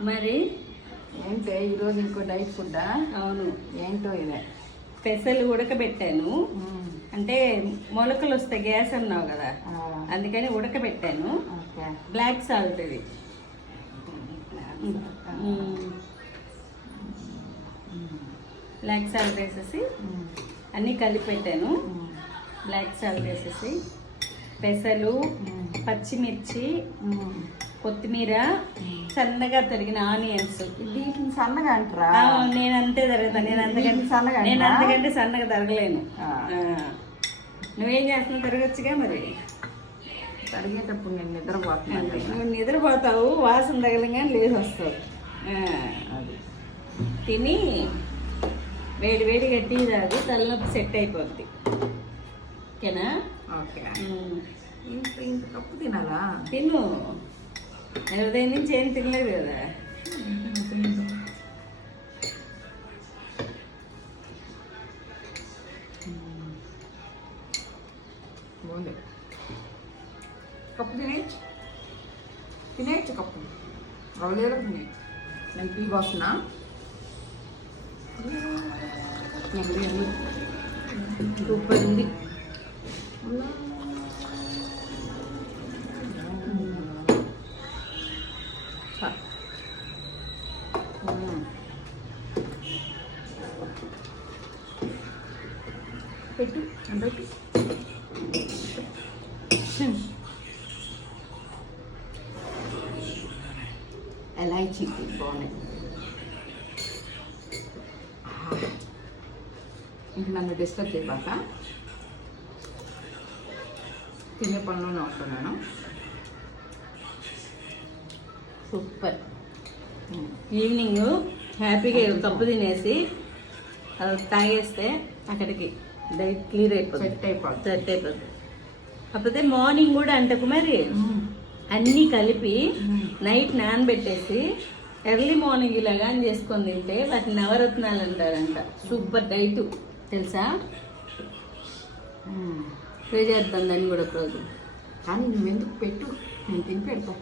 మరి? ఏంటే ఈరోజు ఇంకో డైట్ ఫుడ్డా? అవును. ఏంటో ఇదే. పెసలు ఉడకబెట్టాను. అంటే మొలకలు వస్తే గ్యాస్ అన్నావు కదా. అందుకని ఉడకబెట్టాను. బ్లాక్ సాల్ట్ ఇది. బ్లాక్ సాల్ట్ వేసేసి. అన్నీ కలిపి పెట్టాను. బ్లాక్ సాల్ట్ వేసేసి పెసలు. పచ్చిమిర్చి. కొత్తిమీర సన్నగా తరిగిన ఆనియన్స్. సన్నగా అంటారా? నేను అంతే తరుగుతాను నేను అంతకంటే సన్నగా నేను? అంతకంటే సన్నగా తరగలేను. నువ్వేం చేస్తున్నావు? తరగచ్చుగా మరి? తరిగేటప్పుడు నేను నిద్రపోతున్నాను. నువ్వు నిద్రపోతావు వాసన తగలంగానే లేచి వస్తావు తిని వేడి వేడిగా టీ తాగు తలనొప్పి సెట్ అయిపోద్ది. ఓకేనా? ఓకే. ఇంత ఇంత కప్పు తినాలా? తిను. ఉదయం నుంచి ఏం తినలేదు కదా. బాగుంది. కప్పు తినేయచ్చు. తినేయచ్చు కప్పు. రవలేదు తినేయచ్చు. నేను టీ పోస్తున్నా సూపర్ ఉంది. చా. మ్మ్. పెట్టు అని పెట్టు ఎలాచి బాగున్నాయి ఇంక నన్ను డిస్టర్బ్ చేయబాక తినే పనిలోనే ఉంటున్నాను సూపర్. ఈవినింగ్ హ్యాపీగా కప్పు తినేసి అది తాగేస్తే అక్కడికి డైట్ క్లియర్ అయిపోతుంది సెట్ అయిపోతుంది సెట్ అయిపోతుంది కాకపోతే మార్నింగ్ కూడా అంటే కుమారి అన్నీ కలిపి నైట్ నానబెట్టేసి ఎర్లీ మార్నింగ్ ఇలా కానీ చేసుకొని తింటే వాటిని నవరత్నాలు అంటారంట. Super diet. తెలుసా? ట్రై చేద్దాం దాన్ని కూడా ఒక రోజు కానీ నువ్వెందుకు పెట్టు? నేను తిని పెడతా